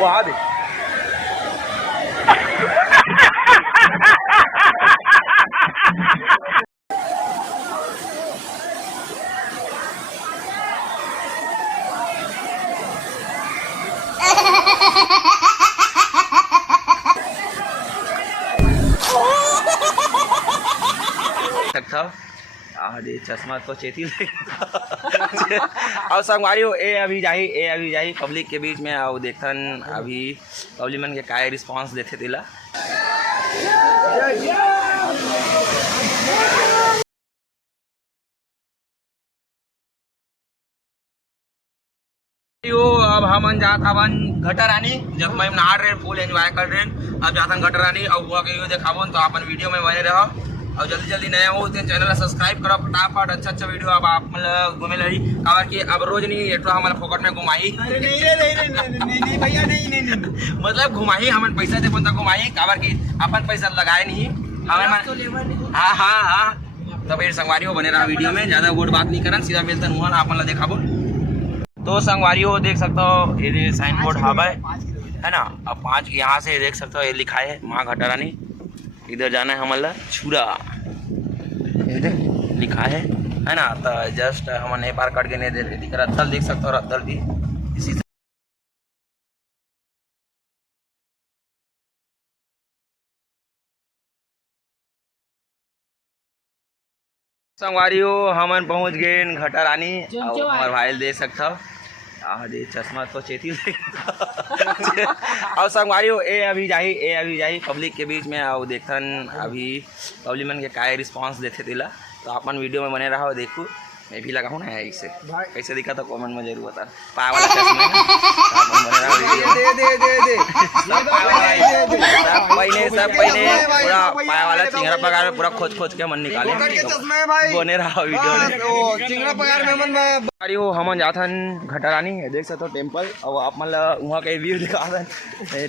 वहाँ दे अरे चश्मा तो चेती और संगवारी हो ए अभी जाही पब्लिक के बीच में और देखन अभी पब्लिक मन के काय रिस्पांस देते दिला अब हम जात हवन घटरानी जब मैं नहा रहे फुल एंजॉय कर रहे अब जातन घटरानी और हुआ के देखावन तो अपन वीडियो में बने रहो और जल्दी नया हो तो चैनल सब्सक्राइब करो फटाफट अच्छा वीडियो अब आप मतलब घूमे लगी काबर कि अब रोज नहीं एटो हमारे फोकट में घुमाई नहीं भैया नहीं मतलब घुमाई हमें पैसा दे बंदा घुमाई काबर कि अपन पैसा लगाए नहीं हमें हाँ तो फिर संगवारी हो बने रहा वीडियो में ज़्यादा वोट बात नहीं करन सीधा मिलता हुआ ना अपन देखा तो संगवारी हो देख सकते हो ये साइन बोर्ड हवा है ना। अब 5 यहाँ से देख सकते हो ये लिखा है माँ घटरानी इधर जाना है हमारा छुरा लिखा है ना। तो जस्ट हम नेपाल कट के नहीं दिख रहा देख सकते हो रत्तल भी इसी संगवारी हो हमन पहुँच गए घटरानी और भाई देख सकते हो अरे चश्मा तो चेती और संगवारी हो ए अभी जाही पब्लिक के बीच में और देखन अभी पब्लिक मन के काय रिस्पांस देते दिला तो अपन वीडियो में बने रहा देखो मैं भी लगाऊँ ना ऐसे कैसे दिखा था कमेंट में जरूर बता पाया वाला चश्मा सब पहने पूरा पाया वाला चिंगरा पगार में पूरा खोज के मन निकाले बने रहा वीडियो में चिंगरा पगार में मन अरे वो हम जाथन घटरानी देख सकते हो टेम्पल और आप मतलब वहाँ का व्यू दिखा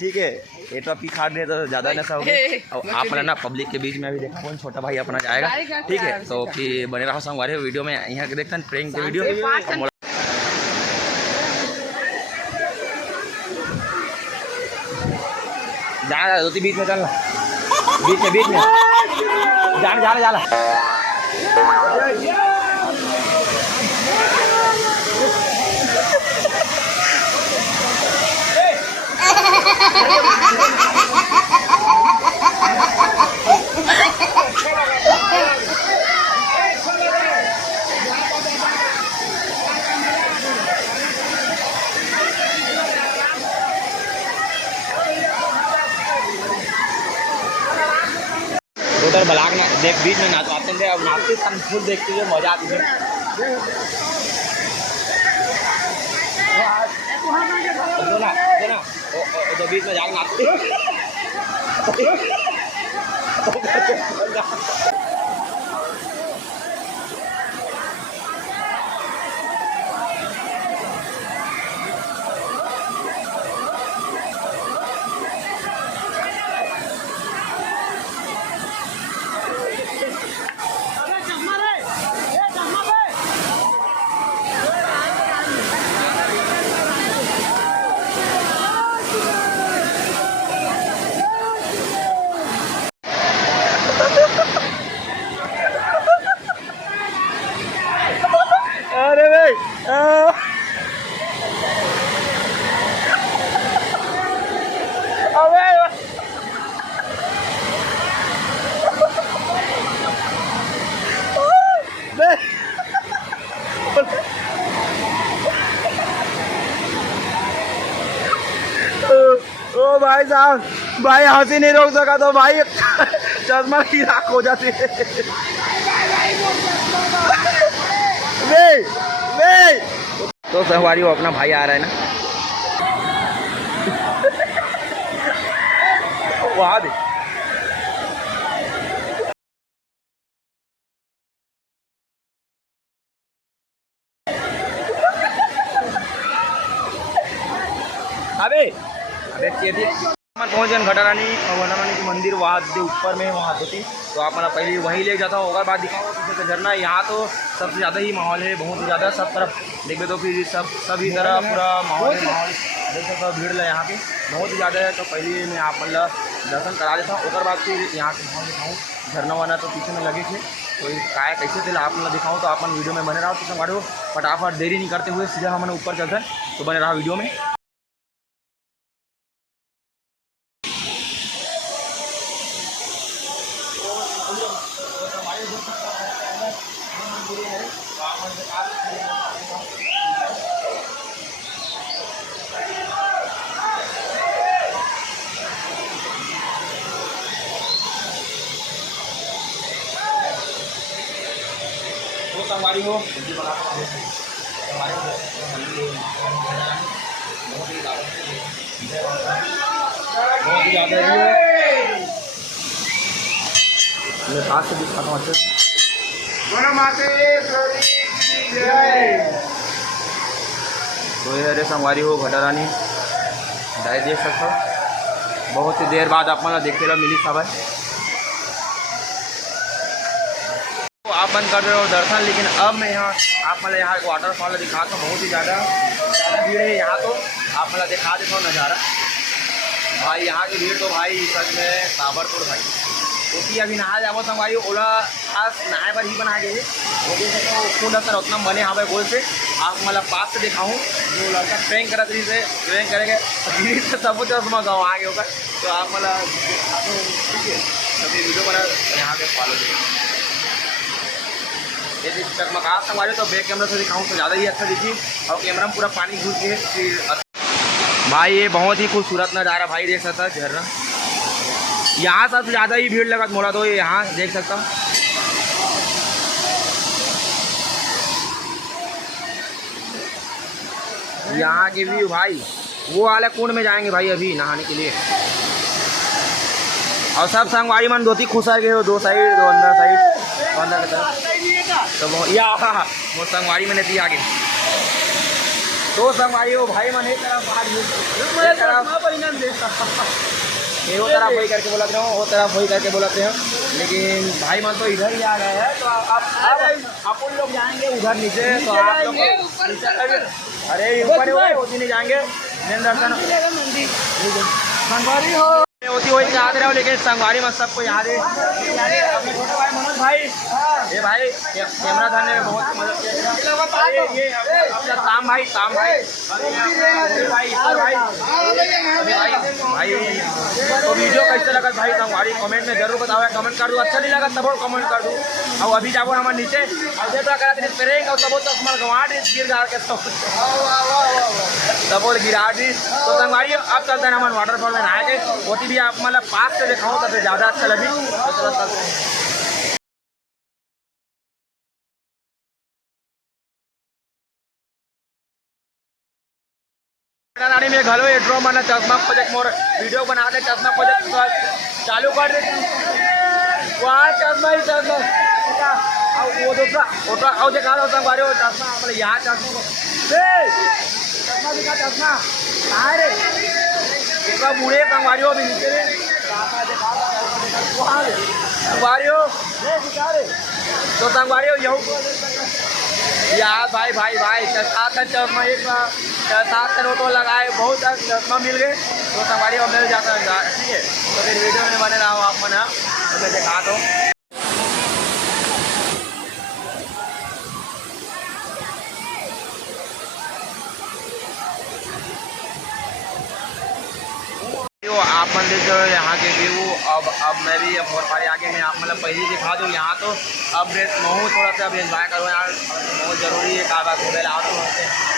ठीक है ये तो पी खा दे तो ज़्यादा नशा हो गया और आप ना पब्लिक के बीच में अभी देखा कौन छोटा भाई अपना जाएगा ठीक है तो फिर बने रहा संगवारी वीडियो में यहाँ के देखते हैं प्रेंक के वीडियो जाना दो बीच में चलना बीच में जाना उधर बलाक ना देख बीच में नाचवाते थे अब नाचते फुल देखते हुए मजा आती है तो बीच में जाकर नाचते अरे भाई अबे ओ भाई साहब भाई हंसी नहीं रोक सका तो भाई चश्मा की राख हो जाती है तो सहवारी वो अपना भाई आ रहा है ना वहाँ दे अबे मैं पहुँच गए घटारानी और घटारानी की मंदिर वहाँ ऊपर में वहाँ होती, तो आप मतलब पहले वहीं ले जाता हूँ। होगा बाद दिखाऊँ पीछे से झरना। यहाँ तो सबसे ज़्यादा ही माहौल है, बहुत ही ज़्यादा सब तरफ देखे तो फिर सभी तरह पूरा माहौल देख सकते हो, भीड़ है यहाँ पे बहुत ही ज़्यादा है। तो पहले मैं आप मतलब दर्शन करा देता हूँ, उसके बाद फिर यहाँ के माहौल दिखाऊँ। झरना वाना तो पीछे में लगे थे, तो काय कैसे थे आप मतलब दिखाऊँ, तो आप वीडियो में बने रहो। तो संगवारी हो फटाफट देरी नहीं करते हुए सीधा हमने ऊपर चलते हैं, तो बने रहा वीडियो में। संगवारी हो बहुत ही ज़्यादा मैं पास से दिखाता हूँ अच्छे। तो ये संगवारी हो घटारानी डाय देख सकते हो, बहुत ही देर बाद अपना देखे ला मिली सब है। आप बंद कर रहे हो दर्शन, लेकिन अब मैं यहाँ आप मतलब यहाँ वाटरफॉल दिखाता हूँ। बहुत ही ज़्यादा भीड़ है यहाँ, तो आप मतलब दिखा देता हूँ नज़ारा भाई। यहाँ की भीड़ तो भाई सच में ताबड़तोड़ भाई, क्योंकि अभी नहा जाओ संगवारी ओला खास नहाए पर ही बना गए वो देख सकते हो। खून असर उतना बने यहाँ पर गोल से आप मतलब पास से दिखाऊँ, जो लड़का ट्रेन करा तरी से ट्रेन करेंगे धीरे से सब चश्मा गाँव आगे होकर, तो आप मतलब ठीक है सभी वीडियो बना यहाँ पे फॉलो करें। यदि चकमका संगवारी तो बैक कैमरा से दिखाऊँ तो ज़्यादा ही अच्छा दिखी, और कैमरा में पूरा पानी घुस गए फिर भाई। ये बहुत ही खूबसूरत नज़ारा भाई, देख सकता है झरना। यहाँ सबसे ज़्यादा ही भीड़ लगा मोड़ा, तो यहाँ देख सकता हूँ। यहाँ के व्यू भाई, वो वाले कुंड में जाएंगे भाई अभी नहाने के लिए। और सब संगवारी मन धोती खुशा गए हो, दो साइड दो अंदर साइड अंदर की तरफ, तो वो या वो संगवारी में नहीं आगे। तो संगवारी हो भाई मन एक तरफ वो तरफ वही करके बोलते हैं, वो तरफ वही करके बोलते हैं, लेकिन भाई मन तो इधर ही आ गए हैं। तो आप उन लोग जाएंगे उधर नीचे, तो आप लोग अरे ऊपर होती नहीं जाएंगे दर्शन संगवारी हो होती वही याद रहे हो। लेकिन संगवारी में सबको याद है। छोटे भाई मनोज भाई, ये भाई कैमरा धरने में बहुत मदद किया। ये ताम भाई तो वीडियो कैसे लगा भाई संगवारी कमेंट में जरूर बताओ, कमेंट कर दो। अच्छा नहीं लगा तब कमेंट कर दो। और अभी जाओ हमारे नीचे और तब तो गंवाड़ गिर गा के तब गिरा दी। तो संगवारी अब चलते हैं हमारे वाटरफॉल में नहा के, वो भी आप मतलब पास से दिखाऊँ तो ज़्यादा अच्छा लगी। तो चलो चलते हैं। में घलो एड्रो मन चश्मा प्रोजेक्ट मोर वीडियो बना दे, चश्मा प्रोजेक्ट चालू कर दे। वहाँ चश्मा ही चश्मा वो दूसरा ओटा और दिखा दो संगवारी हो चश्मा मतलब यहाँ चश्मा चश्मा दिखा चश्मा कहाँ रे पूरा बूढ़े संगवारी हो भी नीचे संगवारी हो तो संगवारी हो यहू यार भाई चश्मा एक सात नोटो लगाए बहुत चश्मा मिल गए। तो संगवारी और मिल जाता है ठीक है। तो फिर वीडियो में बने रहा हूँ आप मना तो मैं दिखा दो। आप मंदिर जो है यहाँ के व्यू अब मैं भी अब और बारी आगे मैं आप मतलब पहले दिखा दूँ। यहाँ तो अब महू थोड़ा सा अब एंजॉय करो यार, बहुत ज़रूरी है। काबा घूमे आओ तो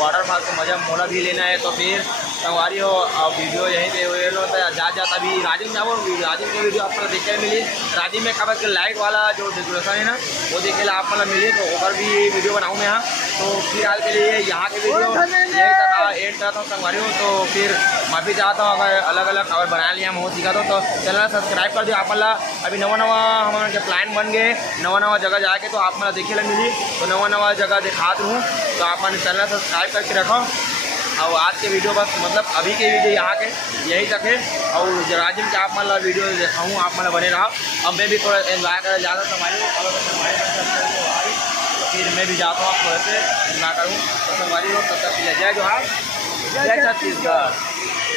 वाटरफॉल का मज़ा मोला भी लेना है। तो फिर संगवारी हो अब वीडियो यहीं पे हुए लो तो जाता अभी राजिम जाओ राजिम की वीडियो आपको देखने मिली। राजिम में काबा के लाइट वाला जो डेकोरेशन है ना वो देखे ला आप मतलब मिली, तो ऊपर भी वीडियो बनाऊँ मैं यहाँ। तो फिलहाल के लिए यहाँ के वीडियो यही तक एड करता हूँ संगवारी हो। तो फिर माफ़ी चाहता हूँ अगर अलग अलग खबर बना लिया मैं वो सीखा तो चैनल सब्सक्राइब कर दियो। आप मतलब अभी नवा हमारे प्लान बन गए, नवा जगह जाके तो आप मतलब देखे ला मिली, तो नवा जगह दिखा दूँ। तो आप चैनल सब्सक्राइब करके रखो और आज के वीडियो बस मतलब अभी के वीडियो यहाँ के यही तक है। और राजिम के आप मतलब वीडियो दिखाऊँ, आप मतलब बने रहो। अब मैं भी थोड़ा एंजॉय कर ज़्यादा फिर मैं भी जाता हूँ, आप थोड़े से एंजॉय करूँ तो संगवारी हो। तब तक जय जोहार, जय छत्तीसगढ़।